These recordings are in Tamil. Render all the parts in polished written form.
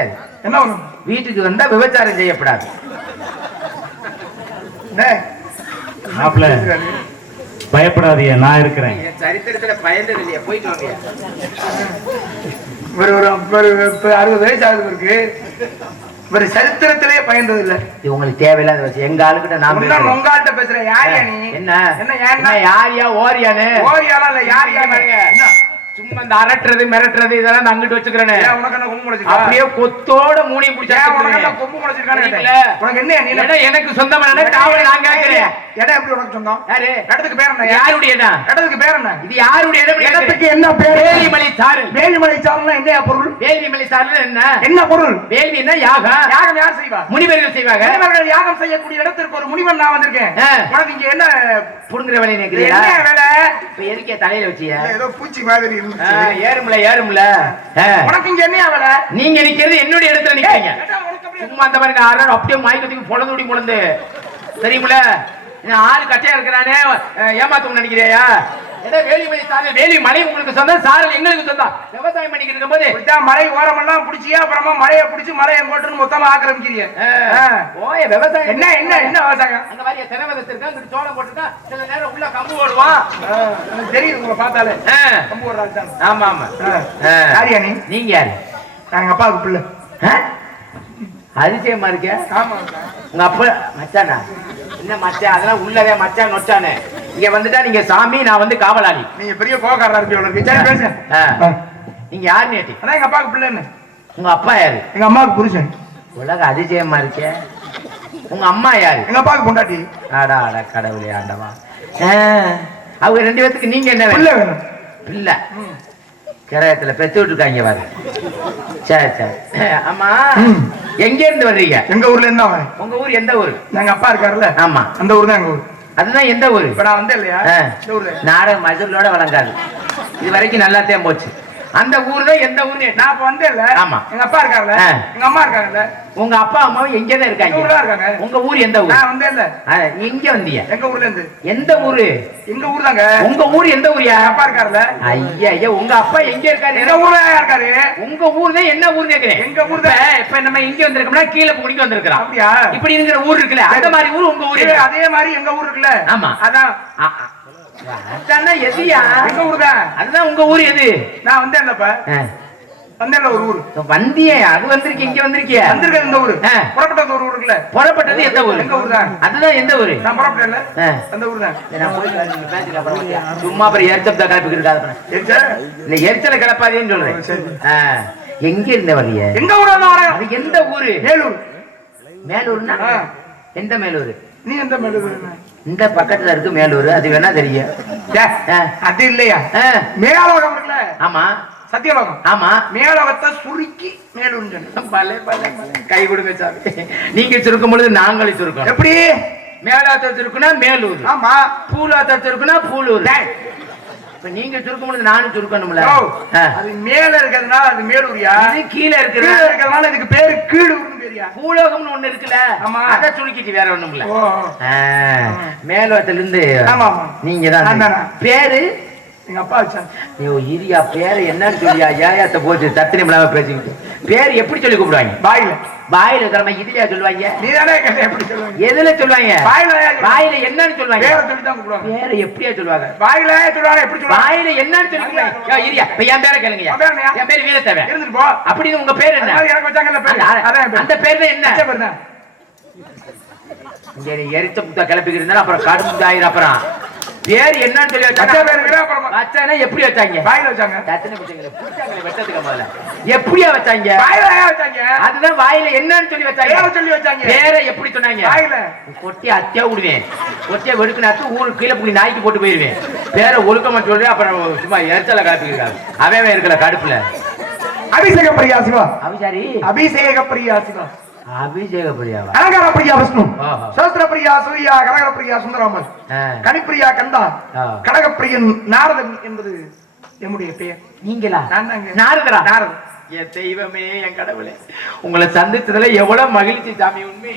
என்ன ஒண்ணும் வீட்டுக்கு வந்தா விபச்சாரம் செய்யப்படாது. பயப்படாதீங்க, நான் இருக்கிறேன். சரித்திரத்துல பயந்தது இல்லையா? போயிட்டு வாங்க. ஒரு 60 வயசு ஆகுது இருக்கு. ஒரு சரித்திரத்திலே பயந்தது இல்ல. இது உங்களுக்கு தேவையில்லாத வச்சு எங்க ஆளுகிட்ட நான் உங்கள்கிட்ட பேசுறேன். யாரியா நீ? என்ன என்ன யாரியா ஓரியானு? ஓரியாலாம் இல்ல, யாரியா பாருங்க. சும்மா இந்த அரட்டுறது மிரட்டுறது இதெல்லாம் நான் அங்கிட்டு வச்சுக்கிறேனே. உனக்கு என்ன கொம்பு முளைச்சிருக்கா? அப்படியே கொத்தோட மூணையும் பிடிச்சா உனக்கு என்ன கொம்பு முளைச்சிருக்கானே? உனக்கு என்ன நீ இடம் எனக்கு சொந்தமான காவல் நான் கேட்கிறேன். இடம் எப்படி உனக்கு சொந்தம்? யாரு இடத்துக்கு பேர் என்ன? யாருடைய இடம்? இடத்துக்கு பேர் என்ன? இது யாருடைய இடம்? இடத்துக்கு என்ன பேர்? வேலிமலை சாரல். வேலிமலை சாரல்னா என்ன பொருள்? வேலிமலை சாரல் என்ன என்ன பொருள்? வேள்வி என்ன? யாகம். யாகம் யார் செய்வா? முனிவர்கள் செய்வாங்க. முனிவர்கள் யாகம் செய்யக்கூடிய இடத்திற்கு ஒரு முனிவன் நான் வந்திருக்கேன். உனக்கு இங்க என்ன புடுங்குற வேலை நினைக்கிறியா? என்ன வேலை? இப்ப எதுக்கே தலையில வச்சியா? ஏதோ பூச்சி மாதிரி இருந்துச்சு. ஏறும்ல. உனக்கு இங்க என்ன வேலை? நீங்க நிக்கிறது என்னுடைய இடத்துல நிக்கிறீங்க. சும்மா அந்த மாதிரி ஆறு அப்படியே மாய்க்கத்துக்கு பொழந்து பொழந்து தெரியுமில. ஆளு கட்டையா இருக்கிறானே ஏமாத்தம் நினைக்கிறியா? வேலிமலை சாரல். வேலி மலை உங்களுக்கு சொந்தம், சாரல் எங்களுக்கு சொந்தம். விவசாயம் பண்ணிக்கிட்டு இருக்கும் போது மலை ஓரமெல்லாம் பிடிச்சியா, அப்புறமா மலையை பிடிச்சி மலையை போட்டு மொத்தமா ஆக்கிரமிக்கிறீங்க. ஓய விவசாயம் என்ன என்ன என்ன விவசாயம்? அந்த மாதிரி தினவதத்திற்கு அங்க சோளம் போட்டுட்டா சில நேரம் உள்ள கம்பு ஓடுவான். தெரியுது உங்களை பார்த்தாலே கம்பு ஓடுறாங்க. ஆமா ஆமா. யாரியா நீ? நீங்க யாரு? நாங்க அப்பாவுக்கு பிள்ளை. அதிசயமா இருக்க. ஆமா. உங்க அப்பா மச்சானா? என்ன மச்சான்? அதெல்லாம் உள்ளவே மச்சான் நொச்சானே. இங்க வந்துட்டா நீங்க சாமி, நான் வந்து காவலாளி. நீங்க பெரிய கோகாரா இருக்கு. சரி பேச. நீங்க யாரு நேட்டி? அதான் எங்க அப்பாவுக்கு பிள்ளைன்னு. உங்க அப்பா யாரு? எங்க அம்மாவுக்கு புருஷன். உலக அதிசயமா இருக்க. உங்க அம்மா யாரு? எங்க அப்பாவுக்கு பொண்டாட்டி. ஆடா ஆடா கடவுளே ஆண்டவா. அவங்க 2 பேத்துக்கு நீங்க என்ன பிள்ளை வேணும்? பிள்ளை கிரகத்துல பெத்து விட்டுருக்காங்க பாரு. சரி சரி. ஆமா, எங்க இருந்து வர்றீங்க? எங்க ஊர்ல இருந்தா. உங்க ஊர் எந்த ஊரு? எங்க அப்பா இருக்காருல்ல. ஆமா, அந்த ஊர் தான் எங்க ஊர். அதுதான் எந்த ஊரு? இப்ப நான் வந்தேன் இல்லையா, இந்த ஊர்ல. நாடகம் மதுரோட வழங்காது. இது வரைக்கும் நல்லா தேன் போச்சு. அந்த ஊர் தான் எந்த ஊர்னு நான் இப்ப வந்தேன் இல்ல. ஆமா, எங்க அப்பா இருக்காருல்ல, எங்க அம்மா இருக்காங்கல்ல. உங்க அப்பா அம்மாவும் எங்கதான் இருக்காங்க? உங்க ஊர் எந்த ஊர்? நான் வந்தேன் இல்ல. எங்க வந்தீங்க? எங்க ஊர்ல இருந்து. எந்த ஊரு? எங்க ஊர் தாங்க. உங்க ஊர் எந்த ஊரியா? அப்பா இருக்காருல்ல. ஐயா ஐயா, உங்க அப்பா எங்க இருக்காரு? எங்க ஊர்ல இருக்காரு. உங்க ஊர் தான் என்ன ஊர் கேக்குறேன். எங்க ஊர் தான். இப்ப நம்ம இங்க வந்திருக்கோம்னா கீழே புடிக்க வந்திருக்கோம். அப்படியா? இப்படி இருக்கிற ஊர் இருக்குல்ல, அந்த மாதிரி ஊர் உங்க ஊரு. அதே மாதிரி எங்க ஊர் இருக்குல்ல. ஆமா, அதான். அதான் எதுயா? எங்க ஊர் தான். அதுதான் உங்க ஊர் எது? நான் வந்தேன் இல்லப்ப. வந்தேன்ல ஒரு ஊர். வந்தியே, அது வந்திருக்கீங்க, இங்க வந்திருக்கியா? வந்திருக்கிறது இந்த ஊரு. புறப்பட்டது ஒரு ஊர் இருக்குல்ல. புறப்பட்டது எந்த ஊர்? எங்க ஊர் தான். அதுதான் எந்த ஊரு? நான் புறப்பட்டேன்ல, அந்த ஊர் தான். நான் போய் நீங்க பேசிக்க அப்புறம் சும்மா அப்புறம் எரிச்சப்தா கிளப்பிக்கிட்டு இருக்காது. இல்ல எரிச்சல கிளப்பாதேன்னு சொல்றேன். எங்க இருந்த வர்றீங்க? எங்க ஊர் தான். அது எந்த ஊரு? மேலூர். மேலூர்னா எந்த மேலூர்? நீ எந்த மேலூர்? இந்த பக்கத்துல இருக்கு மேலூர், அது வேணா தெரியும். அது இல்லையா? மேலோகம் இருக்குல்ல. ஆமா, சத்தியலோகம். ஆமா, மேலோகத்தை சுருக்கி மேலூர். கை கொடுங்க சாமி. நீங்க சுருக்கும் பொழுது நாங்களும் சுருக்கோம். எப்படி? மேலாத்த சுருக்குனா மேலூர். ஆமா. பூலாத்த சுருக்குனா பூலூர். இப்ப நீங்க சுருக்கும் பொழுது நானும் சுருக்கணும்ல. அது மேல இருக்கிறதுனால அது மேலூரியா? இது கீழே இருக்கிறதுனால இதுக்கு பேரு கீழூர்னு பேரியா? பூலோகம்னு ஒண்ணு இருக்குல்ல. ஆமா, அத சுருக்கிட்டு வேற ஒண்ணும் இல்ல. மேலோகத்துல இருந்து. ஆமா, நீங்க தான். பேரு எங்க அப்பா வச்சாங்க. இரியா பேரு என்னன்னு சொல்லியா? ஏயாத்த போச்சு தத்திரம் இல்லாம பேசிக்கிட்டு. பேர் எப்படி சொல்லி கூப்பிடுவாங்க? வாயில. வாயில கிழமை இதியா சொல்லுவாங்க. நீதானே எப்படி சொல்லுவாங்க? எதுல சொல்லுவாங்க? வாயில என்னன்னு சொல்லுவாங்க? பேரை சொல்லி தான் கூப்பிடுவாங்க. பேரை எப்படியா சொல்லுவாங்க? வாயில சொல்லுவாங்க. எப்படி சொல்லுவாங்க? வாயில என்னன்னு சொல்லுவாங்க? இரியா, இப்ப என் பேரை கேளுங்க. என் பேர் வீரத்தேவன். இருந்துட்டு போ. அப்படின்னு உங்க பேர் என்ன? எனக்கு வச்சாங்கல்ல பேர். அதான் அந்த பேர் என்ன? பேர் தான். இங்க எரிச்ச புத்தா கிளப்பிக்கிறதுனால அப்புறம் கடுப்பு ஆயிரம். அப்புறம் பேர் என்னன்னு சொல்லி வச்சாங்க. எப்படி வச்சாங்க? வாயில வச்சாங்க. வெட்டத்துக்கு முதல்ல எப்படியா வச்சாங்க? அதுதான் வாயில என்னன்னு சொல்லி வச்சாங்க. பேரை எப்படி சொன்னாங்க? வாயில கொட்டியா அத்தியா விடுவேன். கொட்டியா வெடுக்குனாத்து ஊருக்கு கீழே புள்ளி நாய்க்கு போட்டு போயிருவேன். பேரை ஒழுக்கமா சொல்றேன். அப்புறம் சும்மா எரிச்சல காப்பிக்கிறாங்க. அவன் இருக்கல கடுப்புல. அபிஷேக பிரியா சிவா. அபிசாரி அபிஷேக பிரியா சிவா. அபிஷேக பிரியாவா? அலங்கார பிரியா விஷ்ணு. சோஸ்திர பிரியா சூர்யா. கனக பிரியா சுந்தராமன். கனிப்பிரியா கந்தா. கடகப்பிரியன் நாரதன் என்பது என்னுடைய பெயர். நீங்களா? நாரதரா? நாரதன். என் தெய்வமே, என் கடவுளே, உங்களை சந்திச்சதுல எவ்வளவு மகிழ்ச்சி சாமி. உண்மை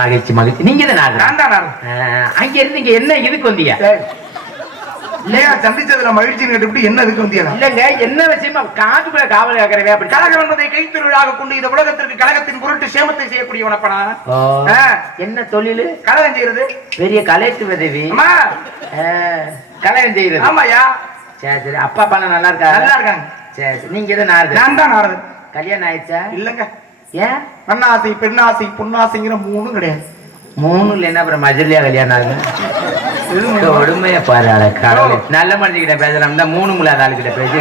மகிழ்ச்சி மகிழ்ச்சி. நீங்க தான் நாரதன். அங்க இருந்து இங்க என்ன இதுக்கு வந்தீங்க? இல்லையா சந்திச்சதுல மகிழ்ச்சி கேட்டுவிட்டு என்ன இதுக்கு வந்தியா இல்லங்க என்ன விஷயமா காட்டுக்குள்ள காவல் கேட்கறவே அப்படி கழகம் என்பதை கைத்தொழிலாக கொண்டு இந்த உலகத்திற்கு கழகத்தின் பொருட்டு சேமத்தை செய்யக்கூடியவனப்பனா என்ன தொழில் கழகம் செய்யறது பெரிய கலைத்து உதவி கலகம் செய்யறது ஆமாயா சரி சரி அப்பா பண்ண நல்லா இருக்கா நல்லா இருக்காங்க சரி நீங்க எது நாரது நான் தான் நாரது கல்யாணம் ஆயிடுச்சா இல்லங்க ஏன் மண்ணாசை பெண்ணாசை பொன்னாசைங்கிற மூணும் கிடையாது மூணுல என்ன அப்புறம் மஜர்லியா கல்யாணம் ஆகுது உடுமைய பாரு கடவுளே நல்ல மனுஷங்கிட்ட பேசலாம் இந்த மூணு முள்ளாத ஆளுகிட்ட பேசு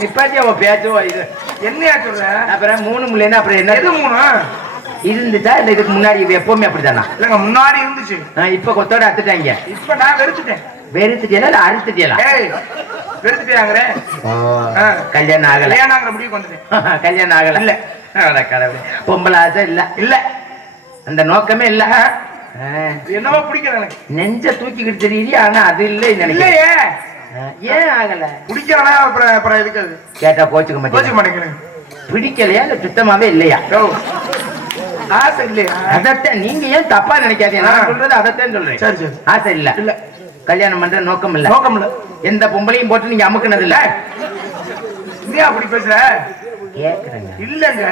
நிப்பாட்டியா பேச்சுவோ இது என்னையா சொல்ற அப்புறம் மூணு முள்ளைன்னா அப்புறம் என்ன எது மூணு இருந்துச்சா இல்ல இதுக்கு முன்னாடி இது எப்பவுமே அப்படித்தானா இல்லங்க முன்னாடி இருந்துச்சு இப்ப கொத்தோட அத்துட்டாங்க இப்ப நான் வெறுத்துட்டேன் வெறுத்துட்டியல இல்ல அறுத்துட்டியல வெறுத்துட்டாங்கறே கல்யாணம் ஆகல கல்யாணம் ஆகற முடிவுக்கு வந்துட்டேன் கல்யாணம் ஆகல இல்ல கடவுளே பொம்பளை ஆசை இல்ல இல்ல அந்த நோக்கமே இல்ல என்னவோ பிடிக்கல எனக்கு நெஞ்ச தூக்கிக்கிட்டு தெரியுது ஆனா அது இல்ல இல்லையே ஏன் ஆகல பிடிக்கலனா அப்புறம் எதுக்கு அது கேட்டா கோச்சுக்க மாட்டேங்கிறேன் பிடிக்கலையா இல்ல சுத்தமாவே இல்லையா ஆசை இல்லையா அதத்தான் நீங்க ஏன் தப்பா நினைக்காதீங்க நான் சொல்றது அதத்தான் சொல்றேன் சரி சரி ஆசை இல்ல இல்ல கல்யாணம் பண்ற நோக்கம் இல்ல நோக்கம் இல்ல எந்த பொம்பளையும் போட்டு நீங்க அமுக்குனது இல்ல நீ அப்படி பேசுற கேக்குறேங்க இல்லங்க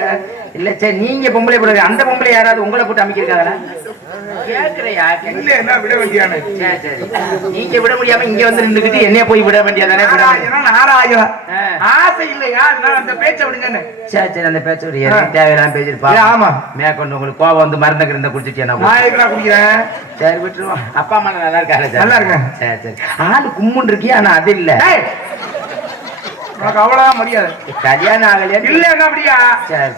இல்ல சரி நீங்க பொம்பளை போடுங்க அந்த பொம்பளை யாராவது உங்களை போட்டு அமைக்கிருக்காங்களா கேக்குறையா இல்ல என்ன விட வேண்டியானே சரி சரி நீங்க விட முடியாம இங்க வந்து நின்றுக்கிட்டு என்னைய போய் விட வேண்டியதானே ஆசை இல்லையா அந்த பேச்ச விடுங்க சரி சரி அந்த பேச்ச விடு தேவையெல்லாம் பேசிருப்பா ஆமா மேற்கொண்டு உங்களுக்கு கோவம் வந்து மருந்த கிருந்த குடிச்சிட்டேன் நான் எதுக்குடா குடிக்கிறேன் சரி விட்டுருவோம் அப்பா அம்மா நல்லா இருக்காரு நல்லா இருக்கேன் சரி சரி ஆளு கும்முன்னு இருக்கியா ஆனா அது இல்ல உனக்கு அவ்வளவுதான் மரியாதை கல்யாணம் ஆகலையா இல்ல என்ன அப்படியா சரி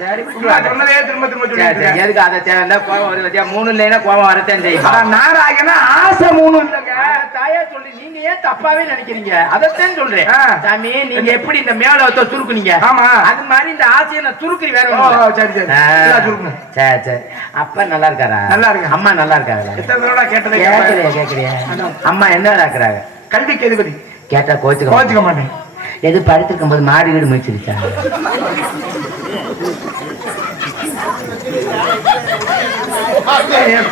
சரி சொன்னதே திரும்ப திரும்ப சொல்லிட்டு எதுக்கு அதை தேவை கோவம் வருது மூணு இல்லைன்னா கோவம் வரத்தான் செய்யும் நாராயணா ஆசை மூணு இல்லங்க தாயா சொல்லி நீங்க ஏன் தப்பாவே நினைக்கிறீங்க அதைத்தான் சொல்றேன் சாமி நீங்க எப்படி இந்த மேலத்தை சுருக்குனீங்க ஆமா அது மாதிரி இந்த ஆசையை நான் சுருக்குறி வேற சரி சரி சரி சரி அப்பா நல்லா இருக்காரா நல்லா இருக்கு அம்மா நல்லா இருக்காங்க எத்தனை தடவை கேட்டதே கேக்குறியா அம்மா என்ன வேலை இருக்கிறாங்க கல்விக்கு எதுபதி கேட்டா கோச்சுக்க மாட்டேன் எது படுத்திருக்கும் போது மாடி வீடு முடிச்சிருச்சா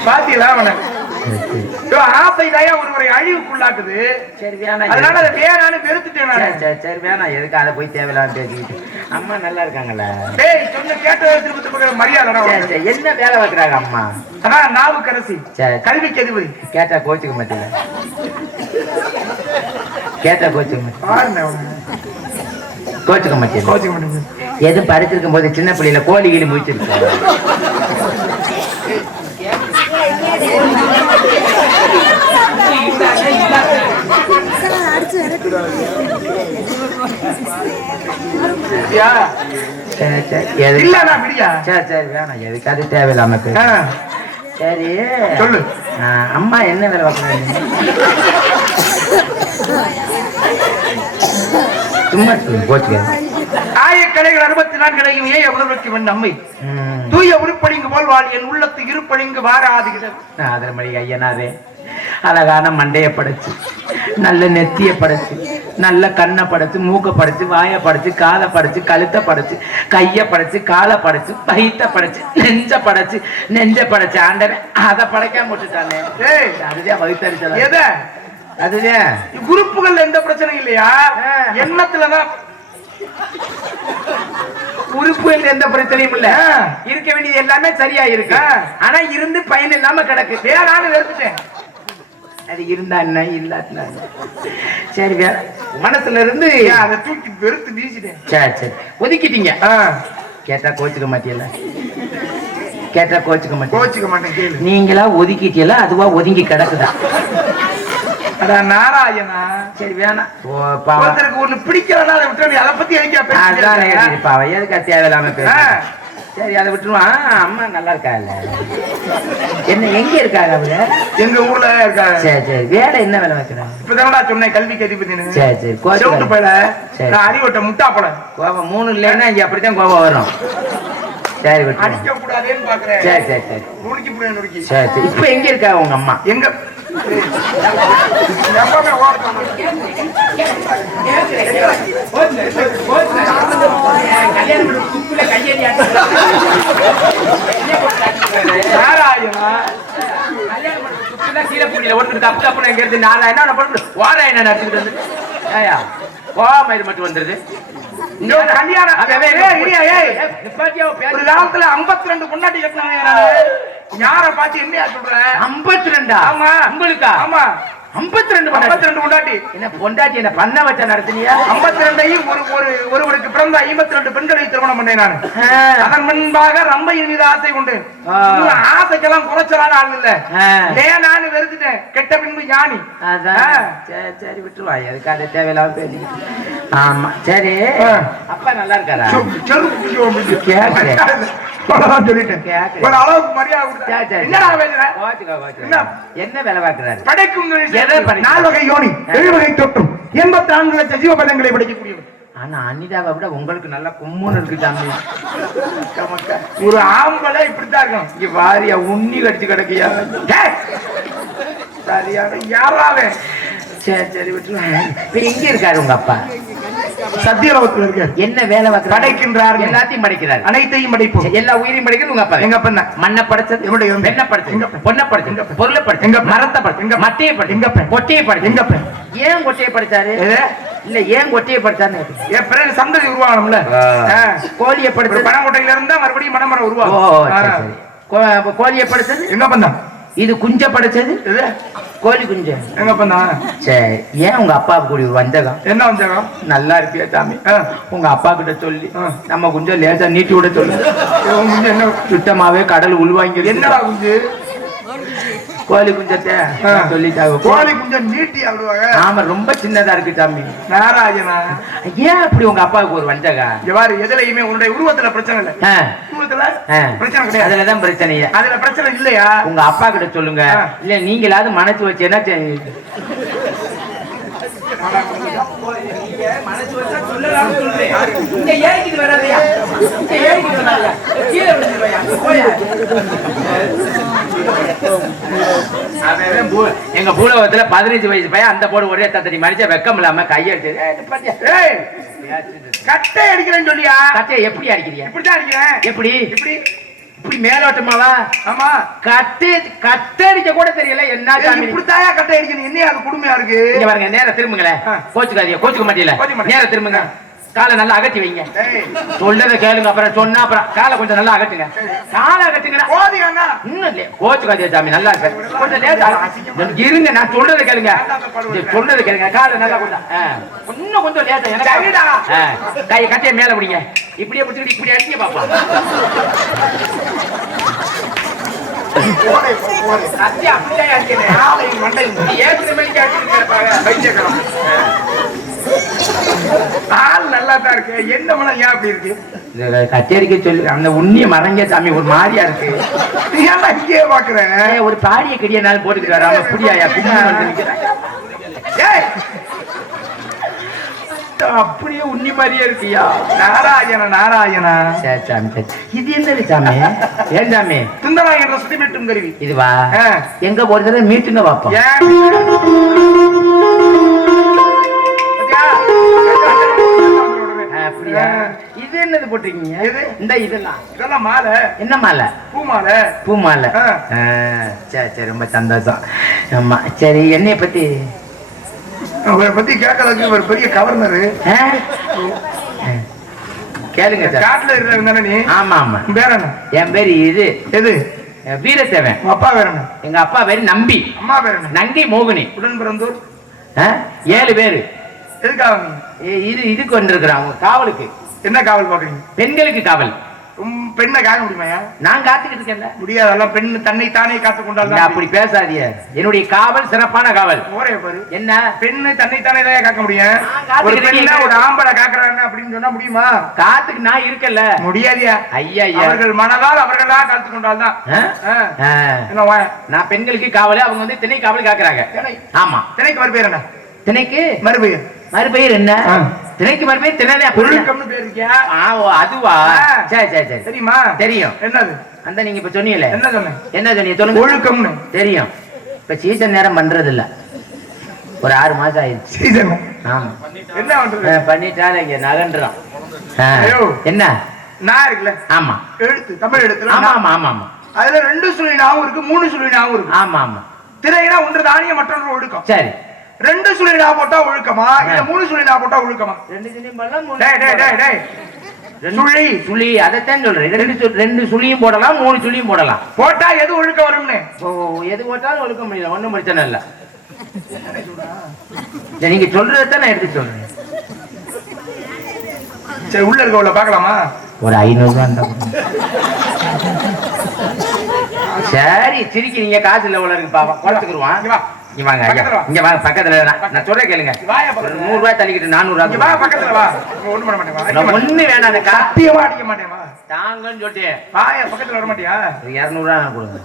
பாத்தீங்களா ஆசைதாயா ஒருவரை அழிவுக்குள்ளாக்குது சரி வேணாம் அதனால அதை வேணான்னு வெறுத்துட்டேன் சரி வேணாம் எதுக்கு அதை போய் தேவையில்லாம பேசிக்கிட்டு அம்மா நல்லா இருக்காங்களா சொன்ன கேட்ட திருப்பி மரியாதை என்ன வேலை வைக்கிறாங்க அம்மா அதான் நாவுக்கரசி கல்விக்கு எதுபதி கேட்டா கோச்சுக்க மாட்டேங்க கேட்டா கோச்சுக்க மாட்டேன் எது படுத்திருக்கும் போது சின்ன பிள்ளையில கோழி கீழி முடிச்சிருக்கு சரி வேணாம் எதுக்கு அது தேவையில்லாம சரி சொல்லு அம்மா என்ன வேலை பார்க்கறாங்க சும்மா போச்சு ஆயக்கலைகள் 64 கலையும் ஏய உணர்வுக்கு நம்மை தூய உருப்படிங்கு போல் வாழ் என் உள்ளத்து இருப்படிங்கு வாராதுகிறது ஆதரமணி ஐயனாரே அழகான மண்டைய படைச்சு நல்ல நெத்திய படைச்சு நல்ல கண்ணை படைச்சு மூக்க படைச்சு வாய படைச்சு காலை படைச்சு கழுத்தை படைச்சு கைய படைச்சு காலை படைச்சு பைத்த படைச்சு நெஞ்ச படைச்சு ஆண்டவன் அதை படைக்காம விட்டுட்டானே அதுதான் வகுத்தறிச்சது எதை அதுதான் குரூப்புகள் எந்த பிரச்சனையும் இல்லையா எண்ணத்துலதான் உறுப்பு எந்த பிரச்சனையும் இல்ல இருக்க வேண்டியது எல்லாமே சரியா இருக்கு ஆனா இருந்து பயன் இல்லாம கிடக்கு வேணான்னு வெறுத்துட்டேன் அது இருந்தா என்ன இல்லாட்டினா சரி வேற மனசுல இருந்து அதை தூக்கி வெறுத்து வீசிட்டேன் சரி ஒதுக்கிட்டீங்க கேட்டா கோச்சுக்க மாட்டீங்களா கோச்சுக்க மாட்டேன் நீங்களா ஒதுக்கிட்டீங்களா அதுவா ஒதுங்கி கிடக்குதா நாராயணா சரி வேணாம் ஒருத்தருக்கு ஒண்ணு பிடிக்கலன்னா அதை விட்டு அதை பத்தி எதுக்கு தேவையில்லாம சரி அதை விட்டுருவான் அம்மா நல்லா இருக்காங்க என்ன எங்க இருக்காங்க அவங்க எங்க ஊர்ல இருக்காங்க சரி வேலை என்ன வேலை வைக்கிறாங்க இப்பதான் சொன்னேன் கல்விக்கு அதிபதி சரி அறிவட்ட முட்டா போல கோபம் 3 இல்லைன்னா இங்க அப்படித்தான் கோபம் வரும் சரி அடிக்க கூடாதுன்னு பாக்குறேன் சரி இப்ப எங்க இருக்கா உங்க அம்மா எங்க வண்டியில ஓட்டு தப்பு தப்புன்னு எங்க இருந்து நாலா என்ன பண்ணு வாரா என்ன நடத்திட்டு வந்து ஏயா கோமா இது மட்டும் வந்துருது கல்யாணம் ஒரு காலத்துல 52 பொண்டாட்டி கட்டினாங்க. யார பார்த்து என்ன சொல்ற? 52? ஆமா. உங்களுக்கா? ஆமா. 52 பொண்டாட்டி. என்ன பொண்டாட்டி என்ன பண்ண வச்ச நடத்தினியா? 52ஐயும் ஒருவருக்கு பிறந்த 52 பெண்களை திருமணம் பண்ணேன் நான். அதன் முன்பாக ரம்பையின் மீது ஆசை கொண்டு ஆசைக்கெல்லாம் குறைச்சலான ஆள் இல்ல. நான் வெறுத்துட்டேன். கெட்ட பின்பு ஞானி. சரி விட்டுருவாய், அதுக்கு அதை தேவையில்லாம பேசி. ஆமா சரி. அப்பா நல்லா இருக்காரா? என்ன வேலை பார்க்கிறாரு? படைக்கும் 4 வகை யோனி 7 வகை தொற்றும் 84 லட்சம் ஜீவபதங்களை படைக்கக்கூடியவர். ஆனா அனிதாவை விட உங்களுக்கு நல்லா கும்முன்னு இருக்கு சாமி. ஒரு ஆம்பளை இப்படித்தான் இருக்கும். இங்க வாரியா உண்ணி கடிச்சு கிடக்கியா? சரியான யாராவே. சரி சரி விட்டுருவாங்க. இப்ப எங்க இருக்காரு உங்க அப்பா? சத்தியலோகத்தில் இருக்காரு. என்ன வேலை பார்க்க? படைக்கின்றார். எல்லாத்தையும் படைக்கிறார். அனைத்தையும் படைப்போம். எல்லா உயிரையும் படைக்கிறது உங்க அப்பா. எங்க அப்பா மண்ணை படைச்சது, பெண்ணை படைச்சது, பொண்ணை படைச்சது, பொருளை படைச்சது, மரத்தை படைச்சது, மட்டையை படைச்சது, கொட்டையை படைச்சது. எங்க அப்பா ஏன் கொட்டையை படைச்சாரு? இல்ல ஏன் கொட்டையை படைச்சாரு? என் பிறகு சந்ததி உருவாகணும்ல. கோழியை படைச்சது பனங்கொட்டையில இருந்தா மறுபடியும் மணமரம் உருவாகும். கோழியை படைச்சது எங்க அப்பா? இது குஞ்ச படைச்சது கோழி குஞ்ச எங்க அப்பா? சரி. ஏன் உங்க அப்பா கூடி ஒரு வஞ்சகம்? என்ன வஞ்சகம்? நல்லா இருப்பியா சாமி? உங்க அப்பா கிட்ட சொல்லி நம்ம கொஞ்சம் லேசா நீட்டி விட சொல்லு. என்ன சுத்தமாவே கடல் உள்வாங்கி. என்னடா குஞ்சு? கோழி குஞ்சத்தை சொல்லிட்டாங்க. கோழி குஞ்சம் நீட்டி ஆடுவாங்க. ஆமா ரொம்ப சின்னதா இருக்கு சாமி. நாராயணா ஏன் அப்படி உங்க அப்பாவுக்கு ஒரு வஞ்சகா? எவ்வாறு எதுலையுமே உன்னுடைய உருவத்துல பிரச்சனை இல்ல. உருவத்துல பிரச்சனை கிடையாது. அதுலதான் பிரச்சனையா? அதுல பிரச்சனை இல்லையா? உங்க அப்பா கிட்ட சொல்லுங்க. இல்ல நீங்களாவது மனசு வச்சு என்ன மனசு வச்சா சொல்லலாம் சொல்றேன். இங்க ஏறிக்கிட்டு வராதையா? இங்க ஏறிக்கிட்டு வராதையா? கீழே விழுந்துருவையா? போயா. எங்க பூலவத்துல 15 வயசு பையன் அந்த போடு ஒரே தத்தடி மடிச்சா வெக்கம் இல்லாம கையெடுத்து கட்டை அடிக்கிறேன்னு சொல்லியா? கட்டையை எப்படி அடிக்கிறியா? இப்படிதான் அடிக்கிறேன். எப்படி இப்படி இப்படி மேலோட்டமாவா? ஆமா. கட்டை அடிக்க கூட தெரியல. என்ன இப்படித்தாயா கட்டை அடிக்கணும்? என்ன அது குடுமையா இருக்கு? இங்க பாருங்க, நேரா திரும்புங்களேன். கோச்சுக்காதீங்க, கோச்சுக்க மாட்டீங்களா? நேரா திரும்புங்க. காலை நல்லா அகட்டி வைங்க. சொல்லத கேளுங்க. அப்புறம் சொன்னா அப்புறம் காலை கொஞ்சம் நல்லா அகட்டுங்க. காலை அகட்டுங்க. இன்னும் இல்லையா? கோச்சுக்காதீங்க சாமி, நல்லா இருக்கு. கொஞ்சம் லேட்டா இருங்க. நான் சொல்றதை கேளுங்க. சொல்றதை கேளுங்க. காலை நல்லா கொஞ்சம் இன்னும் கொஞ்சம் லேட்டா. எனக்கு கை கட்டையை மேல முடிங்க. இப்படியே பிடிச்சிக்கிட்டு இப்படி அடிக்க பாப்பா. நல்லாதான் இருக்கு. என்ன மனம் ஏன் அப்படி இருக்கு? கச்சேரிக்க சொல்லி அந்த உண்ணிய மறங்க சாமி ஒரு மாதிரியா இருக்கு. இங்கே பாக்குறேன். ஒரு பாடிய கடியனாலும் போட்டுக்கிட்டு வராம புடியாயா? அப்படியே உண்ணி மாதிரியே இருக்கியா? நாராயண நாராயணா. சரி சாமி சரி. இது என்னது சாமி? ஏன் சாமி? சுந்தராய் என்ற சுத்தி மீட்டும் கருவி. இதுவா? எங்க போறது? மீட்டுங்க பாப்போம். அப்படியா? இது என்னது போட்டிருக்கீங்க? இந்த இதெல்லாம் மாலை. என்ன மாலை? பூ மாலை. பூ மாலை. சரி சரி, ரொம்ப சந்தோஷம். ஆமா சரி. என்னைய பத்தி அவரை பத்தி கேட்கறதுக்கு ஒரு பெரிய கவர்னரு. கேளுங்க சார். காட்டுல இருக்கிறாங்க தானே நீ? ஆமா ஆமா. பேர் என்ன? என் பேரு இது எது? வீரத்தேவன். அப்பா பேர் என்ன? எங்க அப்பா பேரு நம்பி. அம்மா பேர் என்ன? நங்கை மோகினி. உடன் பிறந்தூர். 7 பேரு. எதுக்காக? இதுக்கு வந்திருக்கிறான் காவலுக்கு. என்ன காவல் பாக்குறீங்க? பெண்களுக்கு காவல். பெண்ணை காக்க முடியுமா? நான் காத்துக்கிட்டு இருக்கேன்ல. முடியாது. அதெல்லாம் பெண் தன்னை தானே காத்துக் கொண்டால். அப்படி பேசாதீங்க. என்னுடைய காவல் சிறப்பான காவல். ஒரே பாரு. என்ன? பெண்ணு தன்னை தானே தான் காக்க முடியும். ஒரு பெண்ணை ஒரு ஆம்பளை காக்குறாங்க அப்படின்னு சொன்னா முடியுமா? காத்துக்கு நான் இருக்கல. முடியாதியா? ஐயா அவர்கள் மனதால் அவர்களா காத்துக் கொண்டால் தான். நான் பெண்களுக்கு காவல், அவங்க வந்து திணை காவல் காக்குறாங்க. ஆமா. திணைக்கு மறுபெயர் என்ன? திணைக்கு மறுபெயர். மறுபெயர் என்ன? திணைக்கு மறுபெயர் திணை. ஒழுக்கம்னு பேர் இருக்கியா? அதுவா? சரி சரி சரி. தெரியுமா? தெரியும். என்னது? அந்த நீங்க இப்ப சொன்னீங்கல்ல. என்ன சொன்ன? என்ன சொன்னீங்க சொல்லுங்க. ஒழுக்கம்னு தெரியும். இப்ப சீசன் நேரம் பண்றது இல்ல. ஒரு 6 மாசம் ஆயிடுச்சு. சீசன். ஆமா. என்ன பண்றது? பண்ணிட்டாரு இங்க நகன்றான். என்ன? நான் இருக்குல்ல. ஆமா. எழுத்து தமிழ் எழுத்துல. ஆமா ஆமா ஆமா ஆமா. அதுல 2 சுழி நாவும் இருக்கு, 3 சுழி நாவும் இருக்கு. ஆமா ஆமா. திரைனா ஒன்று தானியம் மற்றொன்று ஒழுக்கம். சரி, 2 சுழிலா போட்டா ஒழுக்கமா இல்ல 3 சுழிலா போட்டா ஒழுக்கமா? 2 சுழியும் போடலாம், சுழி சுழி அதைத்தான் சொல்றேன். 2 சுழியும் போடலாம், 3 சுழியும் போடலாம். போட்டா எது ஒழுக்கம் வரும்னு? எது போட்டாலும் ஒழுக்க முடியல, ஒண்ணும் பிரச்சனை இல்ல. நீங்க சொல்றதான் நான் எடுத்து சொல்றேன். சரி, உள்ள இருக்கவள பாக்கலாமா? ஒரு 500 ரூபாய். சரி, சிரிக்கிறீங்க, காசு இல்ல உள்ள இருக்கு, பாவம் குறைச்சுக்குருவான். இங்க வாங்க, இங்க வாங்க, பக்கத்துல நான் சொல்றேன் கேளுங்க. 100 ரூபாய் தள்ளிக்கிட்டு 400 ரூபாய் பக்கத்துல வா. ஒண்ணு பண்ண மாட்டேன், ஒண்ணு வேணாம். அந்த சத்தியமா அடிக்க மாட்டேன். தாங்கன்னு சொல்லிட்டேன். வாயா, பக்கத்துல வர மாட்டியா? 200 ரூபாய் கொடுங்க.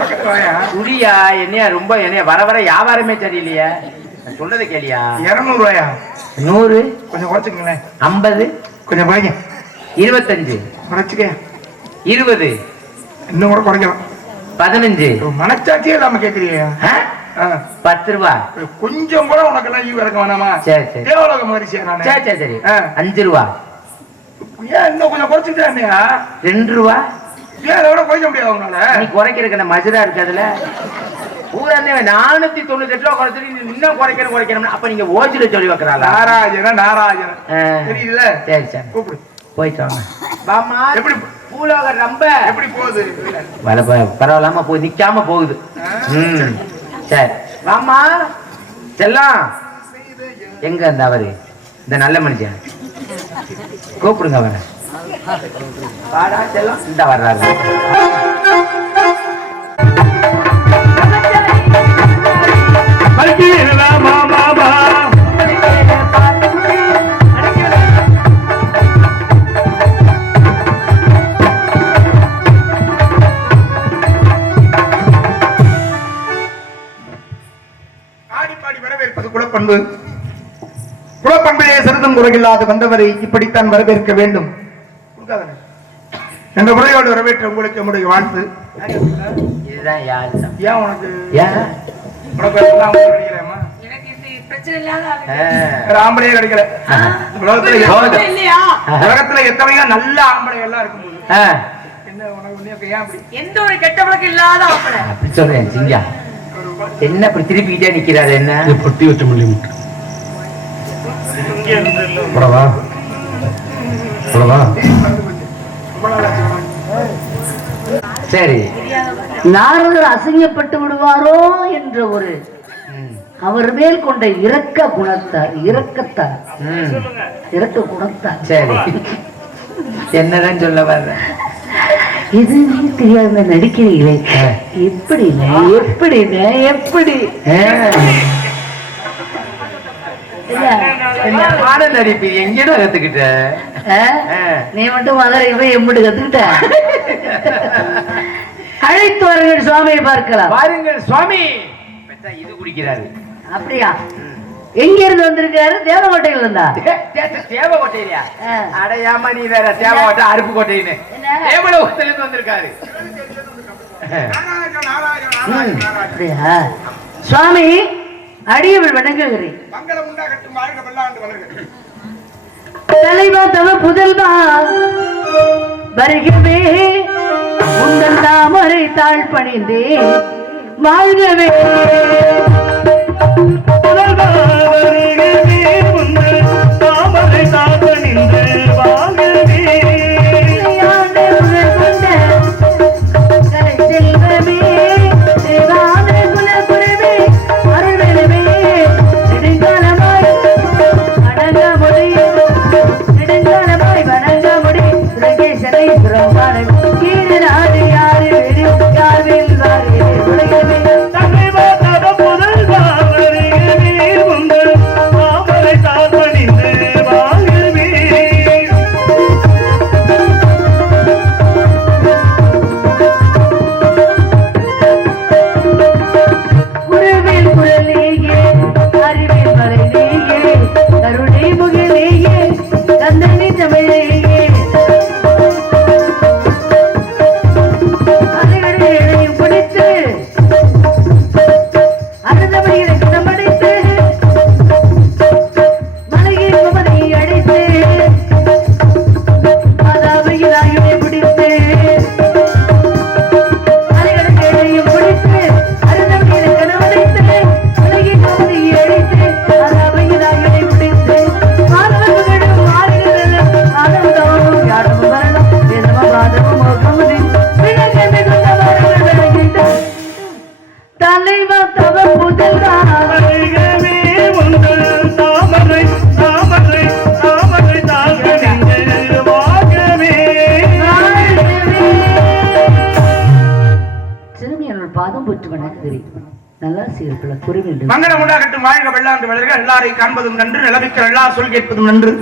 பக்கத்துல வாயா. குடியா, என்னையா ரொம்ப என்னைய வர வர வியாபாரமே சரியில்லையா? சொல்றதை கேளியா? 200 ரூபாயா? 100 கொஞ்சம் குறைச்சுக்கங்களேன். 50 கொஞ்சம் குறைங்க. 25 குறைச்சுக்க. 20 இன்னும் கூட குறைக்கலாம். 15 மனச்சாட்சியே இல்லாம கேக்குறியா? 10 ரூபாய். கொஞ்சம் கூட உனக்கு எல்லாம் ஈவு இறக்க வேணாமா? சரி சரி, தேவலோக மகரிஷியா நானு? சரி சரி சரி. 5 ரூபாய். ஏன் இன்னும் கொஞ்சம் குறைச்சுக்கிட்டா? 2 ரூபாய். ஏன் அதை விட குறைக்க முடியாது உங்களால? நீ குறைக்கிறதுக்கு என்ன மஜரா இருக்கு அதுல? பூரா 498 ரூபா குறைச்சிட்டு இன்னும் குறைக்கணும். அப்ப நீங்க ஓசில சொல்லி வைக்கிறாளா? நாராஜன தெரியுதுல? சரி சரி, கூப்பிடு, போயிட்டு வாங்க. வாமா. எப்படி பூலோக ரொம்ப எப்படி போகுது? பரவாயில்லாம போய் நிக்காம போகுது. சரி வாமா செல்லாம். எங்க அந்த அவரு, இந்த நல்ல மனுஷன் கூப்பிடுங்க அவரை. வாடா செல்லம், இந்த வர்றாரு. குலப்பண்பிலே சிறிதும் குறையில்லாது வந்தவரை இப்படித்தான் வரவேற்க வேண்டும் என்ற முறையோடு வரவேற்ற உங்களுக்கு நம்முடைய வாழ்த்து. இதுதான் யாரு? ஏன் உனக்கு ஆம்பளையே கிடைக்கல? உலகத்துல எத்தனையோ நல்ல ஆம்பளை எல்லாம் இருக்கும்போது என்ன உனக்கு ஏன் அப்படி? எந்த ஒரு கெட்ட பழக்கம் இல்லாத ஆம்பளை அப்படி சொல்றேன். சிங்கா என்ன அப்படி திருப்பிக்கிட்டே நிக்கிறாரு? என்ன பொட்டி வச்ச முடியும்? சரி, நாரதர் அசிங்கப்பட்டு விடுவாரோ என்ற ஒரு அவர் மேல் கொண்ட இரக்க குணத்தார். சரி, என்னதான் சொல்ல வர்ற? எதுவுமே தெரியாத நடிக்கிறீங்களே, எப்படி பாடல் நடிப்பு எங்கேயோ கத்துக்கிட்ட? நீ மட்டும் மதுரை போய் எம்பிட்டு கத்துக்கிட்ட? அழைத்து வாருங்கள் சுவாமியை பார்க்கலாம். வாருங்கள் சுவாமி. இது குடிக்கிறாரு. அப்படியா? எங்க இருந்து வந்திருக்காரு? தேவகோட்டையில இருந்தா? தேவகோட்டையிலயா? அடையாம நீ வேற. தேவகோட்டை அருப்புக்கோட்டைன்னு தேவலோகத்துல இருந்து வந்திருக்காரு. அப்படியா? சுவாமி அடியவள் வணங்குகிறேன். தலைவா தவ புதல்வா வருகவே, உங்கள் தாமரை தாழ் பணிந்தே வாழ்கவே. புதல்வா வருகவே, உங்கள் தாமரை தாழ் பணிந்து வாழ்கவே. செல்வமே தேவான குலகுருவே அருள்வெளவே, நெடுங்காலமாய் வணங்க முடி சுரகேசனை சுரங்கான கீழே நாடு யாரு யார் உலகமே. எனக்கு தெரியும். நல்லா சீர்பிள்ள புரிய வேண்டும். மங்களம் உண்டாகட்டும், வாழ்க வெள்ளாண்டு வளர்க. எல்லாரையும் காண்பதும் நன்று, நிலவிக்க எல்லா சொல் கேட்பதும் நன்று,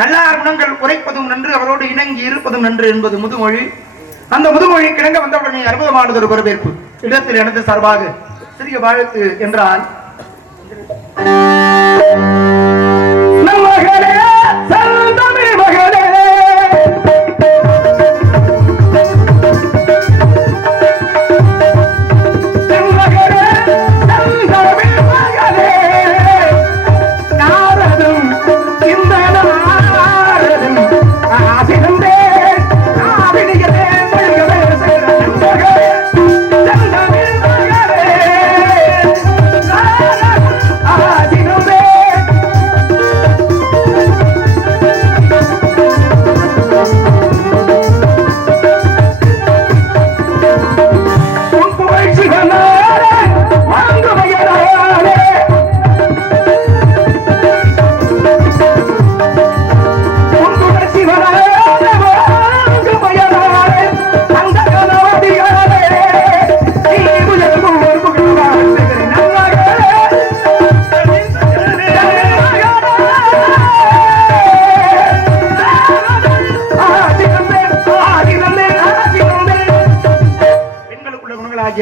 நல்லார் குணங்கள் உரைப்பதும் நன்று, அவரோடு இணங்கி இருப்பதும் நன்று என்பது முதுமொழி. அந்த முதுமொழி கிணங்க வந்தவுடனே அற்புதமானது ஒரு வரவேற்பு. இடத்தில் எனது சார்பாக சிறிய வாழ்த்து என்றால், மகளே செந்தமிழ் மகளே,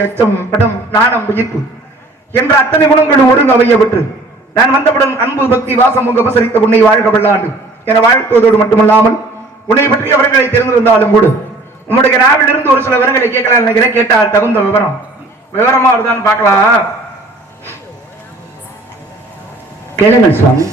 அச்சம், படம், நாணம், உயிர்ப்பு என்ற அத்தனை குணங்களும் ஒருங்கு அமையப்பட்டு நான் வந்தவுடன் அன்பு, பக்தி, வாசம் உங்க உபசரித்த உன்னை வாழ்க வெள்ளாண்டு என வாழ்த்துவதோடு மட்டுமல்லாமல் உன்னை பற்றிய விவரங்களை தெரிந்திருந்தாலும் கூட உங்களுடைய நாவில் இருந்து ஒரு சில விவரங்களை கேட்கலாம் நினைக்கிறேன். கேட்டால் தகுந்த விவரமா வருதான்னு பார்க்கலாம். கேளுங்கள் சுவாமி.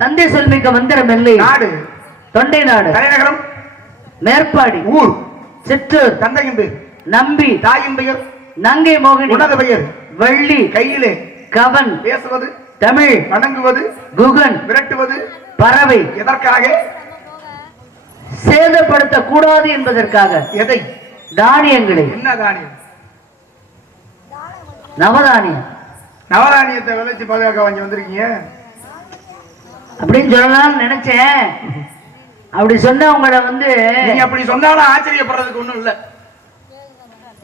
தந்தை சொல்மிக்க மந்திரம் இல்லை. நாடு தொண்டை நாடு, தலைநகரம் மேற்பாடி, ஊர் சிற்றூர், தந்தையின் பெயர் நம்பி, தாயின் பெயர் நங்கை மோகினி, உனது பெயர் வள்ளி, கையிலே கவன், பேசுவது தமிழ், வணங்குவது குகன், விரட்டுவது பறவை. எதற்காக? சேதப்படுத்த கூடாது என்பதற்காக. எதை? தானியங்களை. என்ன தானியம்? நவதானியம். நவதானியத்தை விளைச்சு பாதுகாக்க வாங்கி வந்திருக்கீங்க அப்படின்னு சொல்லலாம்னு நினைச்சேன். அப்படி சொன்ன உங்களை நீங்க அப்படி சொன்னாலும் ஆச்சரியப்படுறதுக்கு ஒண்ணும் இல்ல.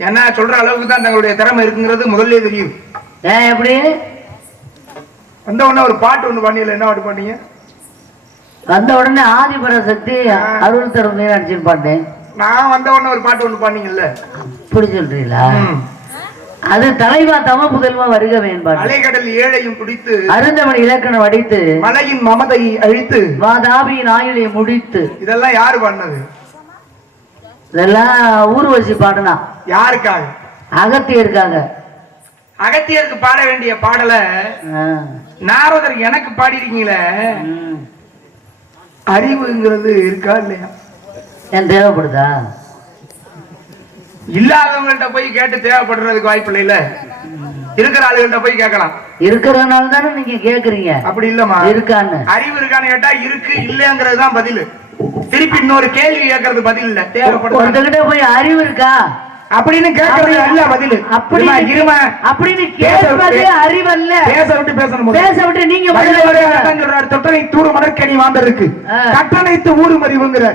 என்ன சொல்ற அளவுக்கு தான் தங்களுடைய திறமை இருக்குங்கிறது முதல்ல தெரியும். ஏன் எப்படி வந்த உடனே ஒரு பாட்டு ஒண்ணு பண்ணல? என்ன பாட்டு பண்ணீங்க? வந்த உடனே ஆதிபராசக்தி அருள் தரும் நீராட்சின்னு பாட்டேன். நான் வந்த உடனே ஒரு பாட்டு ஒண்ணு பண்ணீங்கல்ல, அப்படி சொல்றீங்களா? அது தலைவா தம புதல்வா வருக வேண்பாடு. அலைகடல் ஏழையும் குடித்து அருந்தவன் இலக்கணம் அடித்து மலையின் மமதையை அழித்து வாதாபியின் ஆயுளை முடித்து. இதெல்லாம் யாரு பண்ணது? இதெல்லாம் ஊர்வசி பாடனா. யாருக்காக? அகத்தியருக்காக. அகத்தியருக்கு பாட வேண்டிய பாடல நாரதர் எனக்கு பாடிருக்கீங்களே. அறிவுங்கிறது இருக்கா இல்லையா? ஏன் தேவைப்படுதா? இல்லாதவங்கள்ட்ட போய் கேட்டு தேவைப்படுறதுக்கு வாய்ப்பு இல்ல. இருக்கிற ஆளுகள்ட்ட போய் கேட்கலாம். இருக்கிறதுனால தானே நீங்க கேக்குறீங்க. அப்படி இல்லமா இருக்கான்னு, அறிவு இருக்கான்னு கேட்டா இருக்கு இல்லங்கிறது தான் பதில். திருப்பி இன்னொரு கேள்வி கேட்கறது பதில் இல்ல. தேவைப்படுறதுகிட்ட போய் அறிவு இருக்கா அப்படின்னு கேட்கறது அல்ல பதில். அப்படின்னு கேட்பது அறிவல்ல. பேச விட்டு பேசணும். பேச விட்டு நீங்க தொட்டனை தூறு மணற்கனி வாண்டருக்கு கட்டணைத்து ஊறு அறிவுங்கிற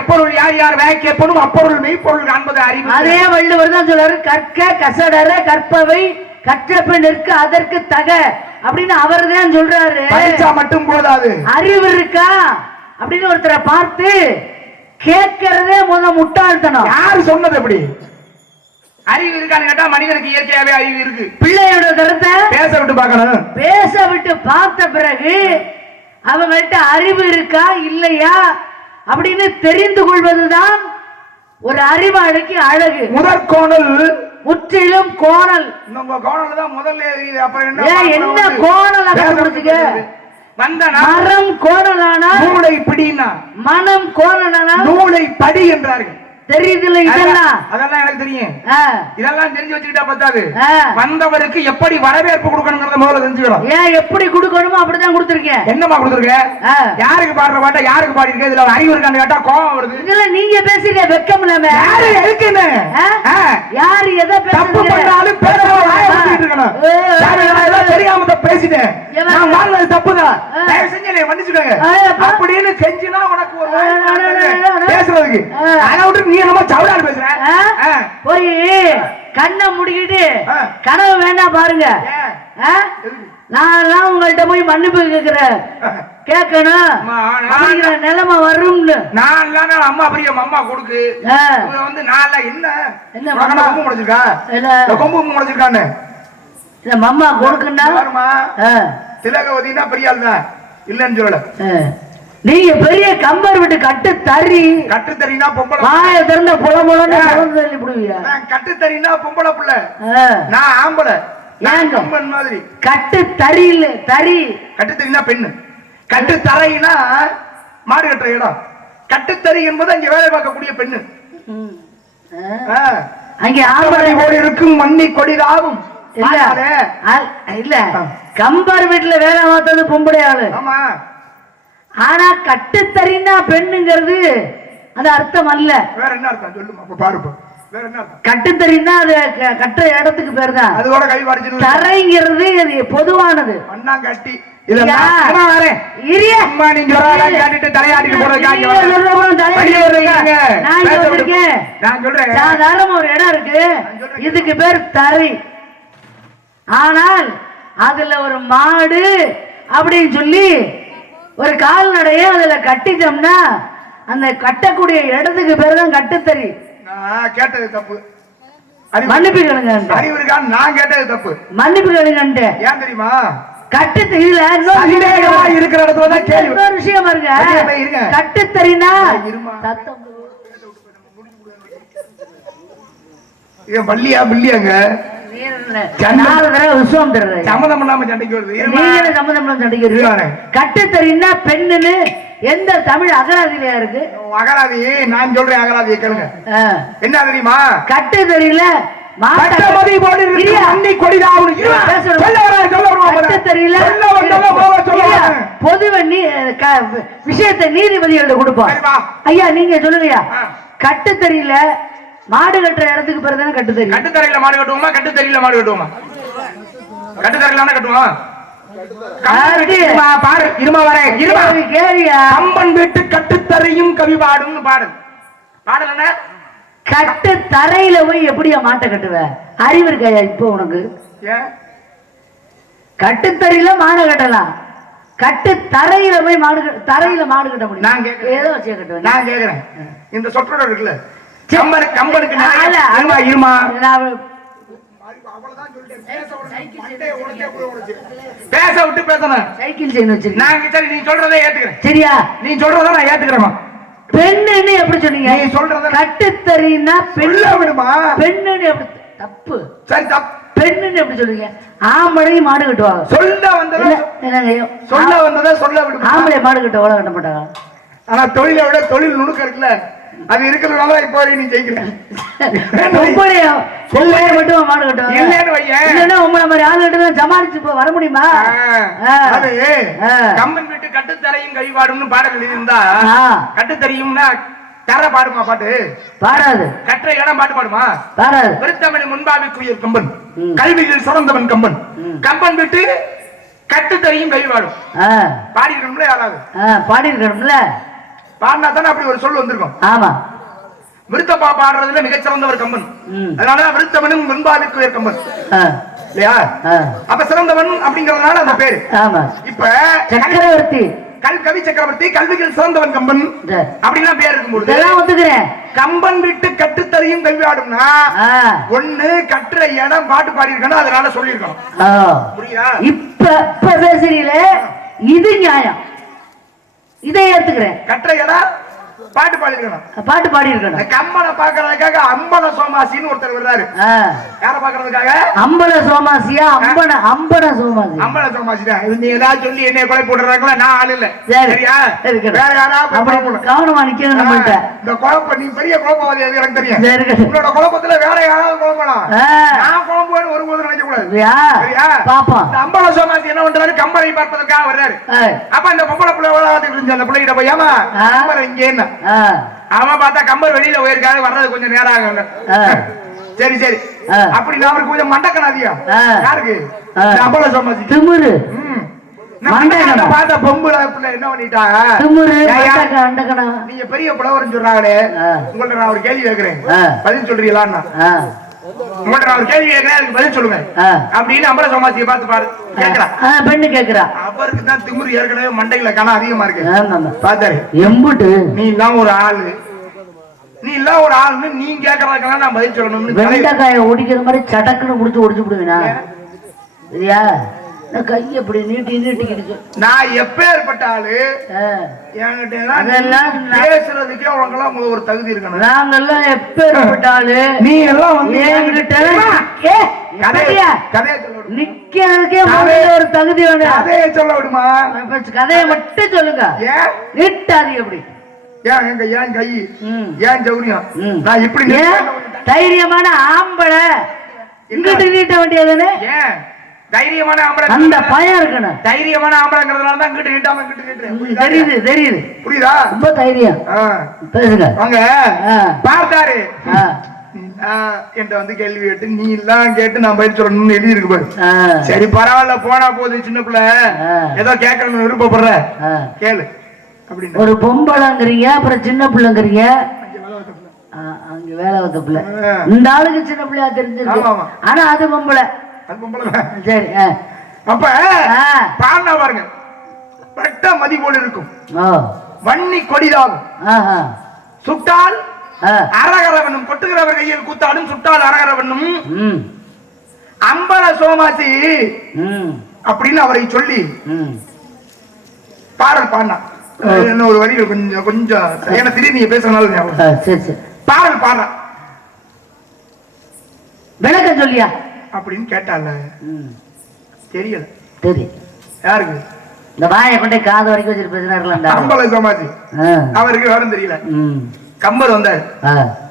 எப்பொருள் யார் யார் வேக்கப்படும் அப்பொருள் மெய்ப்பொருள் காண்பது அறிவு. அதே வள்ளுவர் தான் சொல்றாரு, கற்க கசடர கற்பவை கற்றப்ப நிற்க அதற்கு தக அப்படின்னு அவர் தான் சொல்றாரு. படிச்சா மட்டும் போதாது, அறிவு இருக்கா அப்படின்னு ஒருத்தரை பார்த்து கேட்கறதே முட்டாள்தனம். யாரு சொன்னது? எப்படி அறிவு இருக்கான்னு கேட்டா மனிதனுக்கு இயற்கையாவே அறிவு இருக்கு. பிள்ளையோட கருத்தை பேச விட்டு பார்க்கணும். பேச விட்டு பார்த்த பிறகு அவங்கள்ட்ட அறிவு இருக்கா இல்லையா அப்படின்னு தெரிந்து கொள்வதுதான் ஒரு அறிவாளிக்கு அழகு. முதற்கோணல் முற்றிலும் கோணல். நம்ம கோணல் தான் முதல்ல எரியுது. அப்புறம் என்ன கோணல்? வந்த மரம் கோணலானா நூலை பிடினா, மனம் கோணலானா நூலை படி என்றார்கள். தெரியுதுல? இதெல்லாம் அதெல்லாம் எனக்கு தெரியும். இதெல்லாம் தெரிஞ்சு வச்சுக்கிட்டா பத்தாது. வந்தவருக்கு எப்படி வரவேற்பு கொடுக்கணுங்கிறத முதல்ல தெரிஞ்சுக்கணும். ஏன் எப்படி கொடுக்கணுமோ அப்படிதான் கொடுத்துருக்கேன். என்னமா கொடுத்துருக்கேன்? யாருக்கு பாடுற பாட்டா யாருக்கு பாடி இருக்கு? இதுல அறிவு இருக்கான்னு கேட்டா கோவம் வருது. இதுல நீங்க பேசுறீங்க வெக்கம் இல்லாம. யாரு இருக்குன்னு யாரு எதை தப்பு பண்ணாலும் பேசணும், வாயை மூடிட்டு இருக்கணும். யாரு ஏதாவது தெரியாம பேசிட்டேன், நான் வாழ்றது தப்புதான், தயவு செஞ்சு என்னை மன்னிச்சுக்கோங்க அப்படின்னு செஞ்சுனா உனக்கு ஒரு பேசுறதுக்கு. அதை விட்டு நீ என்னமோ சவுடால் பேசுற. போய் கண்ணை முடிக்கிட்டு கனவு வேண்டாம் பாருங்க. நான் உங்கள்ட்ட போய் மன்னிப்பு கேட்கணும் நிலைமை வரும்னு. நான் அம்மா பெரிய அம்மா கொடுக்கு வந்து நான் என்ன கொம்பு முடிச்சிருக்கா, கொம்பு முடிச்சிருக்கான்னு மம்மா கொடுக்குன்னா திலகவதினா பெரிய ஆள் தான் இல்லன்னு சொல்லல. நீங்க பெரிய கம்பர் விட்டு கட்டு தறினா பொம்பளை வாய திறந்த புலமுலன்னு தள்ளி விடுவீங்க. கட்டு தறினா பொம்பளை புள்ள, நான் ஆம்பளை. மாதிரி கட்டு தறியில தறி, கட்டு தறினா பெண்ணு, கட்டு தரையினா மாடு கட்டுற இடம். கட்டுத்தறி என்பது அங்க வேலை பார்க்கக்கூடிய பெண்ணு. அங்கே ஆம்பளை போல் இருக்கும் மண்ணி கொடிதாகும். இல்ல கம்பர் வீட்டுல வேலை பார்த்தது பொம்பளை ஆளு. ஆமா. ஆனா கட்டுத்தறினா பெண்ணுங்கிறது அது அர்த்தம் அல்ல. வேற என்ன அர்த்தம் சொல்லுமா பாருப்பா. வேற என்ன அர்த்தம்? கட்டுத்தறினா அது கட்டுற இடத்துக்கு பேர் தான். அது கூட கை வாடிச்சு. தரைங்கிறது அது பொதுவானது. அண்ணா கட்டி சாதாரண ஒரு இடம் இருக்கு, இதுக்கு பேர் தரை. ஆனால் அதுல ஒரு மாடு அப்படின்னு சொல்லி ஒரு கால்நடைய அதுல கட்டிட்டோம்னா அந்த கட்டக்கூடிய இடத்துக்கு பேர் தான் கட்டுத்தறி. கேட்டது தப்பு, மன்னிப்பு கேளுங்க. அறிவு இருக்கான்னு நான் கேட்டது தப்பு, மன்னிப்பு கேளுங்க. ஏன் தெரியுமா? கட்டுத்தறியில இருக்கிற இடத்துல கேள்வி. இன்னொரு விஷயம் பாருங்க, கட்டுத்தறினா பள்ளியா பிள்ளையாங்க கட்டுத்தறினா பெண்ணுன்னு எந்த தமிழ் அகராதியில இருக்கு? அகராதி நான் சொல்றேன், அகராதியை கேளுங்க. என்ன தெரியுமா? கட்டுத்தறியில விஷயத்தை நீதிபதிகள் கொடுப்பான். ஐயா நீங்க சொல்லுங்கய்யா, கட்டுத்தறியில மாடு கட்டுற இடத்துக்கு பிறகு தானே கட்டுத்தறி. கட்டுத்தறியில மாடு கட்டுவோமா, கட்டுத்தறியில மாடு கட்டுவோமா? கட்டுத்தறியில கட்டுவோம். கம்பன் வீட்டு கட்டுத்தறியும் கவி பாடும் பாடல். பாடல் என்ன? கட்டு தரையில போய் எப்படியா மாட்டை கட்டுவ? அறிவு இருக்கையா இப்போ உனக்கு? கட்டுத்தறியில மாடு கட்டலாம், கட்டு தரையில போய் தரையில மாடு கட்ட முடியும். நான் ஏதோ வச்சு கட்டுவேன். நான் கேக்குறேன், இந்த சொற்றொடர் இருக்குல்ல, கம்பனுக்கு பேச விட்டு பேசணும். சைக்கிள் செயின் வச்சிருக்கேன். சரி நீ சொல்றதை ஏத்துக்கிறேன். சரியா? நீ சொல்றத நான் ஏத்துக்கிறேன். பெண்ணுன்னு எப்படி சொன்னீங்க? நீ சொல்றத கட்டுத்தறினா பெண்ண விடுமா? பெண்ணுன்னு எப்படி? தப்பு. சரி தப்பு. பெண்ணுன்னு எப்படி சொல்றீங்க? ஆம்பளையும் மாடு கட்டுவாங்க. சொல்ல வந்ததை சொல்ல விடுமா? ஆம்பளை மாடு கட்ட ஓட கட்ட மாட்டாங்க. ஆனா தொழிலை விட தொழில் நுணுக்கம் இருக்குல்ல, அது இருக்கிறதுனால இப்போ நீ ஜெயிக்கிறேன். மட்டும் மாடு கட்டுவாங்க. இல்லைன்னா உங்களை மாதிரி ஆள் கட்டு சமாளிச்சு வர முடியுமா? கம்பன் வீட்டு கட்டுத்தரையும் கைவாடும்னு பாடல் எழுதியிருந்தா, கட்டுத்தறியும்னா தர பாடுமா? பாட்டு பாடாது. கற்ற இடம் பாட்டு பாடுமா? பாடாது. விருத்தமணி முன்பாவிக்குயர் கம்பன், கல்வியில் சிறந்தவன் கம்பன். கம்பன் வீட்டு கட்டுத்தறியும் கைவாடும் பாடி இருக்கணும்ல. யாராவது பாடி இருக்கணும்ல. பாடினா தானே அப்படி ஒரு சொல் வந்திருக்கும். ஆமா. விருத்தப்பா பாடுறதுல மிகச்சிறந்தவர் கம்பன். அதனால விருத்தமனும் முன்பாவிக்குயர் கம்பன் இல்லையா? அப்ப சிறந்தவன் அப்படிங்கறதுனால அந்த பேரு. ஆமா. இப்ப சக்கரவர்த்தி, கவி சக்கரவர்த்தி, கல்விகள் சிறந்தவன் கம்பன் அப்படின்னா பேர் இருக்கும்போது ஒத்துக்கிறேன். கம்பன் வீட்டு கட்டுத்தறியும் கல்வி ஆடும்னா ஒண்ணு கட்டுற இடம் பாட்டு பாடி இருக்கணும், அதனால சொல்லிருக்கணும். புரியுதா? இப்ப பேசுறீங்களே, இது நியாயம், இதை ஏத்துக்கிறேன். கட்டுற இடம் பாட்டு பாடிருக்கணும். பாட்டு பாடி இருக்கணும். கம்மனை பாக்குறதுக்காக அம்பல சோமாசின்னு ஒருத்தர் வர்றாரு. யார பாக்குறதுக்காக? அம்பல சோமாசியா? அம்பன சோமாசி. அம்பல சோமாசி தான். நீ ஏதாவது சொல்லி என்னைய கொலை போடுறாங்களா? நான் ஆள் இல்ல. சரியா? வேற யாராவது கவனமா நிக்கணும் நம்மள்ட்ட. இந்த குழப்பம் நீ பெரிய குழப்பவாதி, அது எனக்கு தெரியும். உன்னோட குழப்பத்துல வேற யாராவது குழப்பலாம். நான் குழம்புவேன்னு ஒருபோதும் நினைக்க கூடாது. சரியா? பாப்போம். அம்பல சோமாசி என்ன பண்றாரு? கம்பரை பார்ப்பதற்காக வர்றாரு. அப்ப அந்த பொம்பளை பிள்ளை விளையாட்டு அந்த பிள்ளைகிட்ட போய் ஏமா கம்பர் இங்க என்ன? அவன் பார்த்தா கம்பர் வெளியில போயிருக்காரு, வர்றது கொஞ்சம் நேரம் ஆகுங்க. சரி சரி, அப்படி நான் அவருக்கு கொஞ்சம் மண்டக்கணாதியா? யாருக்கு? அம்பல சோமாசி திமுரு. பார்த்த பொம்பளை பிள்ளை என்ன பண்ணிட்டா? நீங்க பெரிய புலவர்னு சொல்றாங்களே, உங்கள்ட்ட நான் ஒரு கேள்வி கேட்கிறேன், பதில் சொல்றீங்களான்னா? உங்கள்ட்ட நான் ஒரு கேள்வி கேட்கிறேன், அதுக்கு பதில் சொல்லுங்க அப்படின்னு அம்பல சோமாசியை பார்த்து பாரு கேக்குறா. பெண்ணு கேக்குறா. அவருக்கு தான் திமுரு ஏற்கனவே மண்டையில கணம் அதிகமா இருக்கு. பாத்தாரு எம்புட்டு நீ எல்லாம் ஒரு ஆளு, நீ எல்லாம் ஒரு ஆளுன்னு நீ கேக்குறதுக்கெல்லாம் நான் பதில் சொல்லணும்னு வெண்டைக்காயை ஒடிக்கிற மாதிரி சடக்குன்னு முடிச்சு ஒடிச்சு விடுவேனா? சரியா? கையை அப்படி நீட்டி நீட்டிக்கிடுச்சு. நான் எப்பேற்பட்ட ஆளு, பேசுறதுக்கே அவங்கெல்லாம் ஒரு தகுதி இருக்கணும். நாங்கெல்லாம் எப்பேற்பட்ட ஆளு, நீ எல்லாம் நிக்கிறதுக்கே ஒரு தகுதி வேணும். கதையை சொல்ல விடுமா? கதையை மட்டும் சொல்லுங்க. நீட்டாதி எப்படி? ஏன் எங்க ஏன் கை ஏன் சௌரியம்? நான் இப்படி தைரியமான ஆம்பளை இங்கிட்டு நீட்ட வேண்டியதுன்னு ஏன் தைரியமான ஆம்பளை அந்த பயம் இருக்கணும். தைரியமான ஆம்பளைங்கிறதுனால தான் இங்கிட்டு நீட்டாம இங்கிட்டு நீட்டுறேன். தெரியுது தெரியுது, புரியுதா? ரொம்ப தைரியம். பேசுங்க வாங்க. பார்த்தாரு என்கிட்ட வந்து கேள்வி கேட்டு நீ எல்லாம் கேட்டு நான் பதில் சொல்லணும்னு எழுதி இருக்கு பாரு. சரி பரவாயில்ல, போனா போகுது, சின்ன பிள்ளை ஏதோ கேட்கணும்னு விருப்பப்படுற கேளு அப்படின்னு. ஒரு பொம்பளைங்கிறீங்க, அப்புறம் சின்ன பிள்ளைங்கிறீங்க. அங்க வேலை வந்த பிள்ளை, இந்த ஆளுக்கு சின்ன பிள்ளையா தெரிஞ்சிருக்கு, ஆனா அது பொம்பளை. சரி, அப்ப பாருங்க பாருங்க, பட்ட மதி போல் இருக்கும், வன்னி கொடிதாகும், சுட்டால் அரகரவனும், கொட்டுகிறவர் கையில் கூத்தாடும், சுட்டால் அரகரவனும், அம்பல சோமாசி அப்படின்னு அவரை சொல்லி பாடல் பாடினா. என்ன ஒரு வரிகள் கொஞ்சம் கொஞ்சம் ஏன்னா திடீர்னு நீங்க பேசுறதுனால பாடல் பாடுற விளக்கம் சொல்லியா அப்படின்னு கேட்டால தெரியல. தெரியும் யாருக்கு? இந்த வாயை கொண்டே காது வரைக்கும் வச்சிருக்க பேசினார்ல அம்பல சமாஜி, அவருக்கு விவரம் தெரியல. கம்பர் வந்தாரு,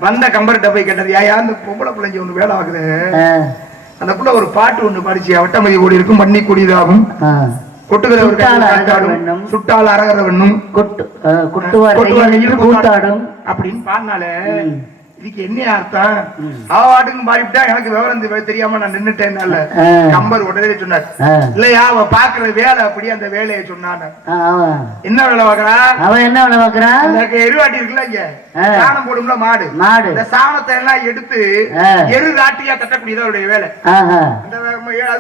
வந்த கம்பர்கிட்ட போய் கேட்டாரு, ஏயா அந்த பொம்பளை பிள்ளைங்க ஒண்ணு வேலை ஆகுது, அந்த புள்ள ஒரு பாட்டு ஒண்ணு படிச்சு வட்டமதி கூடி இருக்கும், மண்ணி கூடியதாகும், கொட்டுகிறவர்கள் சுட்டால் அரகரவனும் கூத்தாடும் அப்படின்னு பாடினால இதுக்கு என்ன அர்த்தம்? அவாட்டுக்கு பாடிவிட்டா எனக்கு விவரம் தெரியாம நான் நின்னுட்டேன். கம்பர் உடனே சொன்னார், இல்லையா அவ பாக்குற வேலை அப்படி, அந்த வேலையை சொன்னான். என்ன வேலை பாக்குறா? அவன் என்ன வேலை பாக்குறா? எருவாட்டி இருக்குல்ல, இங்க சாணம் போடும்ல மாடு, இந்த சாணத்தை எல்லாம் எடுத்து எரு காட்டியா தட்டக்கூடியது அவருடைய வேலை.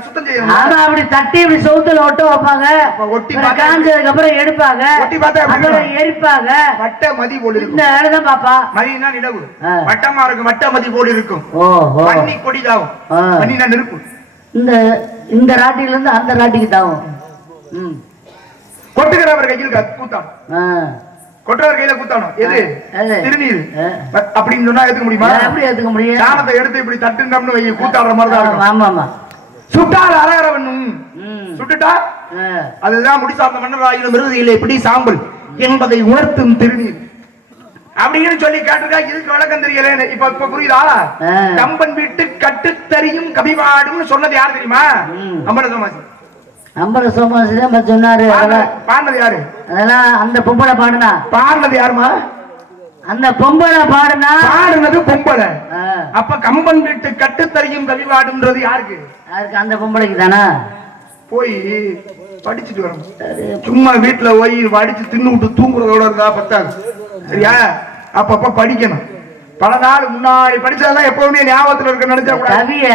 சுத்தம் செய்யணும். அப்படி தட்டி இப்படி சவுத்துல ஒட்ட வைப்பாங்க, ஒட்டி காஞ்சதுக்கு அப்புறம் எடுப்பாங்க, ஒட்டி பார்த்தா எரிப்பாங்க. வட்ட மதி போடு இந்த வேலைதான் பாப்பா. மதினா நிலவு வட்டமா இருக்கும், வட்ட மதி போடு இருக்கும், வன்னி கொடிதாகும், வன்னினா நெருப்பு. இந்த ராட்டில இருந்து அந்த ராட்டிக்கு தாவும். கொட்டுகிறவர் கையில் கூத்தாடும், கொட்டுறவர் கையில கூத்தாடும். எது? திருநீர் அப்படின்னு சொன்னா எடுத்துக்க முடியுமா? எப்படி எடுத்துக்க முடியும்? சாணத்தை எடுத்து இப்படி தட்டுனோம்னு வை, கூத்தாடுற மாதிரி தான் இருக்கும். ஆமா ஆமா. சுட்டால் அரகரவனும், சுட்டுட்டா அதுதான் முடிசார்ந்த மன்னராயிரம் மிருதியிலே இப்படி சாம்பல் என்பதை உணர்த்தும் திருநீர் அப்படின்னு சொல்லி கேட்டுக்கா. இதுக்கு விளக்கம் தெரியல. இப்ப புரியுதா? கம்பன் வீட்டு கட்டுத்தறியும் கபிபாடும் சொன்னது யாரு தெரியுமா? அம்பல சோமாசி. அம்பல சோமாசி தான் சொன்னாரு. பாடினது யாரு? அதெல்லாம் அந்த பொம்பளை பாடுனா. பாடினது யாருமா? அந்த பொம்பளை பாடுனா. பாடுனது பொம்பளை. அப்ப கம்பன் வீட்டு கட்டுத்தறியும் கபிபாடும்ன்றது யாருக்கு? யாருக்கு? அந்த பொம்பளைக்கு தானா? போய் படிச்சுட்டு வரணும். சும்மா வீட்டுல போய் படிச்சு தின்னு விட்டு தூங்குறதோட இருந்தா பத்தாது. சரியா? அப்பப்ப படிக்கணும். பல நாள் முன்னாடி படிச்சதெல்லாம் எப்பவுமே ஞாபகத்துல இருக்க நினைச்சா கூட கவிய